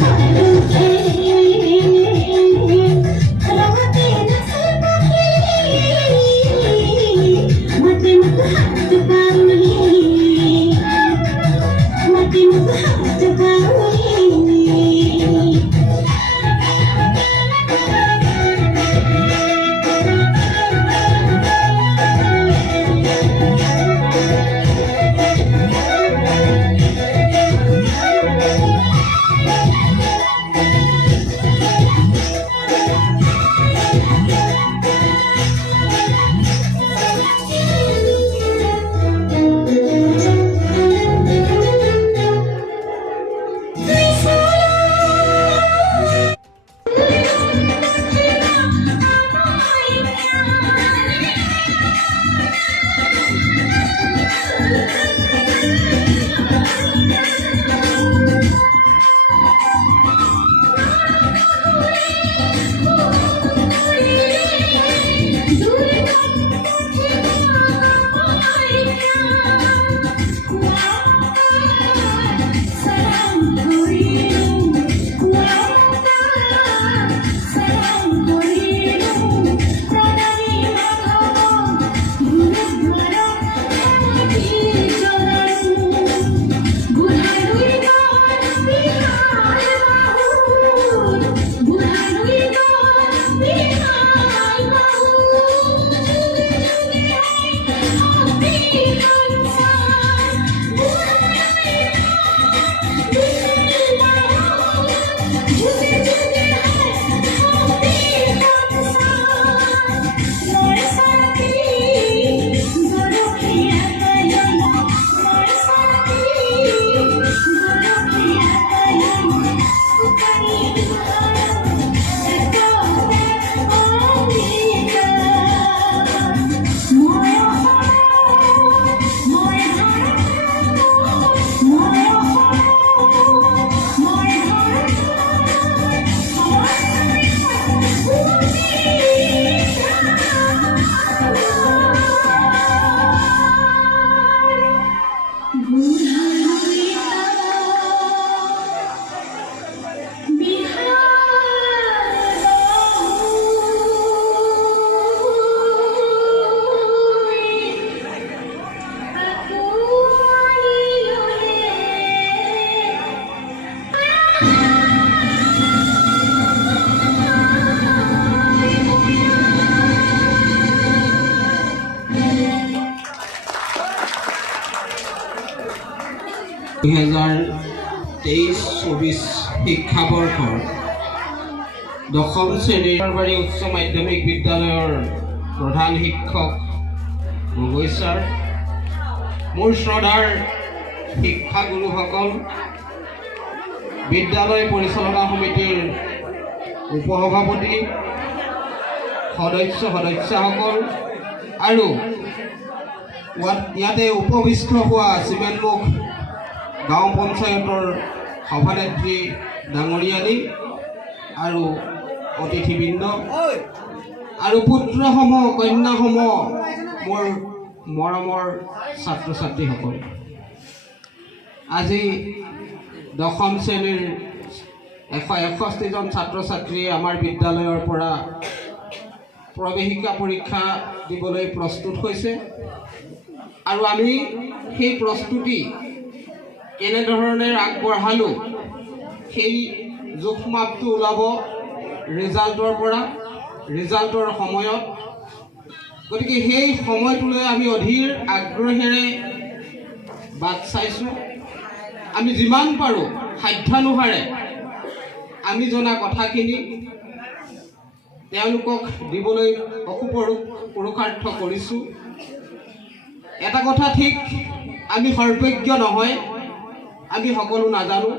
2023-24 শিক্ষাবৰ্ষৰ দশম শ্ৰেণীৰ সৰকাৰী উচ্চ মাধ্যমিক বিদ্যালয়ৰ প্ৰধান শিক্ষক গগৈ ছাৰ, মোৰ শ্ৰদ্ধাৰ শিক্ষাগুৰুসকল, বিদ্যালয় পৰিচালনা সমিতিৰ উপসভাপতি, সদস্যসকল আৰু ইয়াতে উপবিষ্ট হোৱা চিমেনমুখ গাঁও পঞ্চায়তৰ সভানেত্ৰী ডাঙৰীয়ানী আৰু অতিথিবৃন্দ আৰু পুত্ৰসমূহ কন্যাসমূহ, মোৰ মৰমৰ ছাত্ৰ ছাত্ৰীসকল, আজি দশম শ্ৰেণীৰ 161জন ছাত্ৰ ছাত্ৰীয়ে আমাৰ বিদ্যালয়ৰ পৰা প্ৰৱেশিকা পৰীক্ষা দিবলৈ প্ৰস্তুত হৈছে আৰু আমি সেই প্ৰস্তুতি কেনেধৰণে আগবঢ়ালোঁ সেই জোখমাপটো ওলাব ৰিজাল্টৰ সময়ত। গতিকে সেই সময়টোলৈ আমি অধীৰ আগ্ৰহেৰে বাট চাইছোঁ। আমি যিমান পাৰোঁ সাধ্যানুসাৰে আমি জনা কথাখিনি তেওঁলোকক দিবলৈ পুৰুষাৰ্থ কৰিছোঁ। এটা কথা ঠিক, আমি সৰ্বজ্ঞ নহয়, আমি সকলো নাজানো।